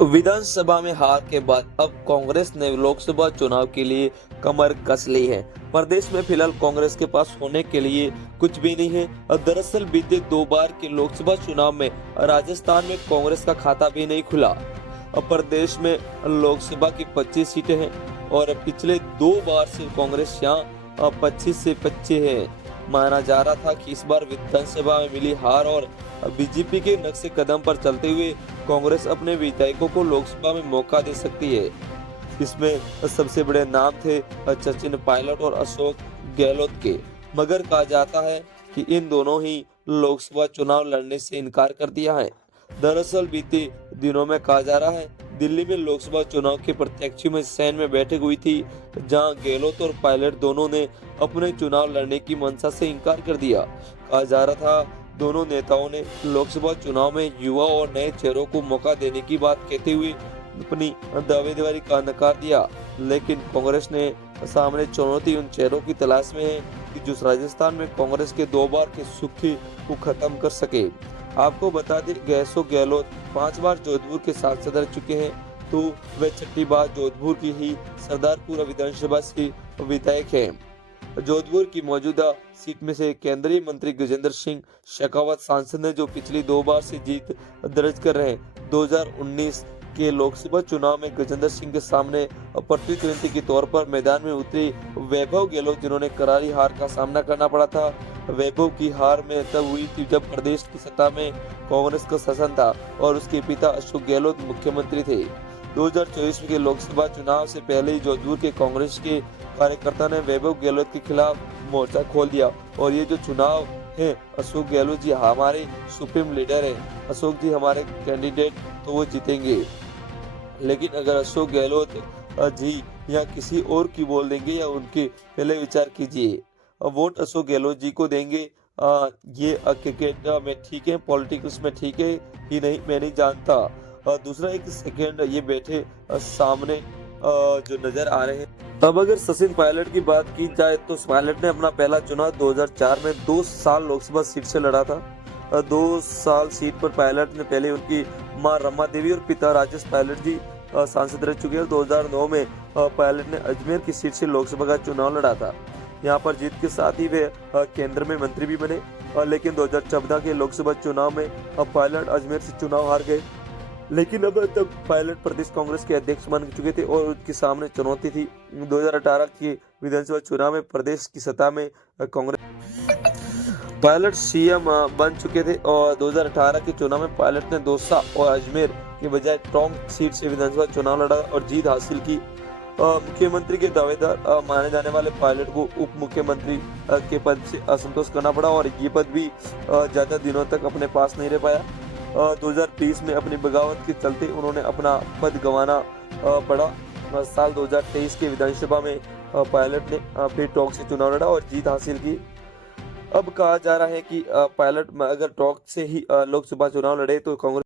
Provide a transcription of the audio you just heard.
विधानसभा में हार के बाद अब कांग्रेस ने लोकसभा चुनाव के लिए कमर कस ली है। प्रदेश में फिलहाल कांग्रेस के पास होने के लिए कुछ भी नहीं है। दरअसल बीते 2 बार के लोकसभा चुनाव में राजस्थान में कांग्रेस का खाता भी नहीं खुला। अब प्रदेश में लोकसभा की 25 सीटें हैं और पिछले 2 बार से कांग्रेस यहाँ 25 से 25 है। माना जा रहा था कि इस बार विधानसभा में मिली हार और बीजेपी के नक्शे कदम पर चलते हुए कांग्रेस अपने विधायकों को लोकसभा में मौका दे सकती है। इसमें सबसे बड़े नाम थे सचिन पायलट और अशोक गहलोत के, मगर कहा जाता है कि इन दोनों ही लोकसभा चुनाव लड़ने से इनकार कर दिया है। दरअसल बीते दिनों में कहा जा रहा है दिल्ली में लोकसभा चुनाव के प्रत्याशियों में सैन में बैठक हुई थी, जहां गहलोत और पायलट दोनों ने अपने चुनाव लड़ने की मंशा से इनकार कर दिया। कहा जा रहा था दोनों नेताओं ने लोकसभा चुनाव में युवा और नए चेहरों को मौका देने की बात कहते हुए अपनी दावेदारी का नकार दिया, लेकिन कांग्रेस ने सामने चुनौती उन चेहरों की तलाश में है कि जो राजस्थान में कांग्रेस के 2 बार के सुखी को खत्म कर सके। आपको बता दें अशोक गहलोत 5 बार जोधपुर के सांसद रह चुके हैं, तो वे 6ठी बार जोधपुर की ही सरदारपुर विधानसभा से विधायक हैं। जोधपुर की मौजूदा सीट में से केंद्रीय मंत्री गजेंद्र सिंह शेखावत सांसद ने जो पिछली 2 बार से जीत दर्ज कर रहे हैं। 2019 के लोकसभा चुनाव में गजेंद्र सिंह के सामने प्रतिद्वंदी के तौर पर मैदान में उतरे वैभव गहलोत, जिन्होंने करारी हार का सामना करना पड़ा था। वैभव की हार में तब हुई थी जब प्रदेश की सत्ता में कांग्रेस का शासन था और उसके पिता अशोक गहलोत मुख्यमंत्री थे। 2024 के लोकसभा चुनाव से पहले ही जोधपुर के कांग्रेस के कार्यकर्ता ने वैभव गहलोत के खिलाफ मोर्चा खोल दिया और ये जो चुनाव है, अशोक गहलोत जी हमारे सुप्रीम लीडर है, अशोक जी हमारे कैंडिडेट, तो वो जीतेंगे। लेकिन अगर अशोक गहलोत जी या किसी और की बोल देंगे या उनके पहले विचार कीजिए, वोट अशोक गहलोत जी को देंगे। ये क्रिकेट में ठीक है, पॉलिटिक्स में ठीक है ही नहीं, मैं नहीं जानता। दूसरा एक सेकेंड ये बैठे सामने जो नजर आ रहे हैं। अब अगर सचिन पायलट की बात की जाए तो पायलट ने अपना पहला चुनाव 2004 में 2 साल लोकसभा सीट से लड़ा था। 2 साल सीट पर पायलट ने पहले उनकी मां रमा देवी और पिता राजेश पायलट जी सांसद रह चुके हैं। 2009 में पायलट ने अजमेर की सीट से लोकसभा का चुनाव लड़ा था। यहाँ पर जीत के साथ ही वे केंद्र में मंत्री भी बने, लेकिन 2014 के लोकसभा चुनाव में पायलट अजमेर से चुनाव हार गए। लेकिन अब तक पायलट प्रदेश कांग्रेस के अध्यक्ष बन चुके थे और उनके सामने चुनौती थी 2018 के विधानसभा चुनाव में प्रदेश की सत्ता में कांग्रेस। पायलट सीएम बन चुके थे और 2018 के चुनाव में पायलट ने दौसा और अजमेर के बजाय टोंक सीट से विधानसभा चुनाव लड़ा और जीत हासिल की। मुख्यमंत्री के दावेदार माने जाने वाले पायलट को उप मुख्यमंत्री के पद से असंतोष करना पड़ा और ये पद भी ज्यादा दिनों तक अपने पास नहीं रह पाया। 2020 में अपनी बगावत के चलते उन्होंने अपना पद गंवाना पड़ा। साल 2023 के विधानसभा में पायलट ने फिर टोंक से चुनाव लड़ा और जीत हासिल की। अब कहा जा रहा है कि पायलट अगर टोंक से ही लोकसभा चुनाव लड़े तो कांग्रेस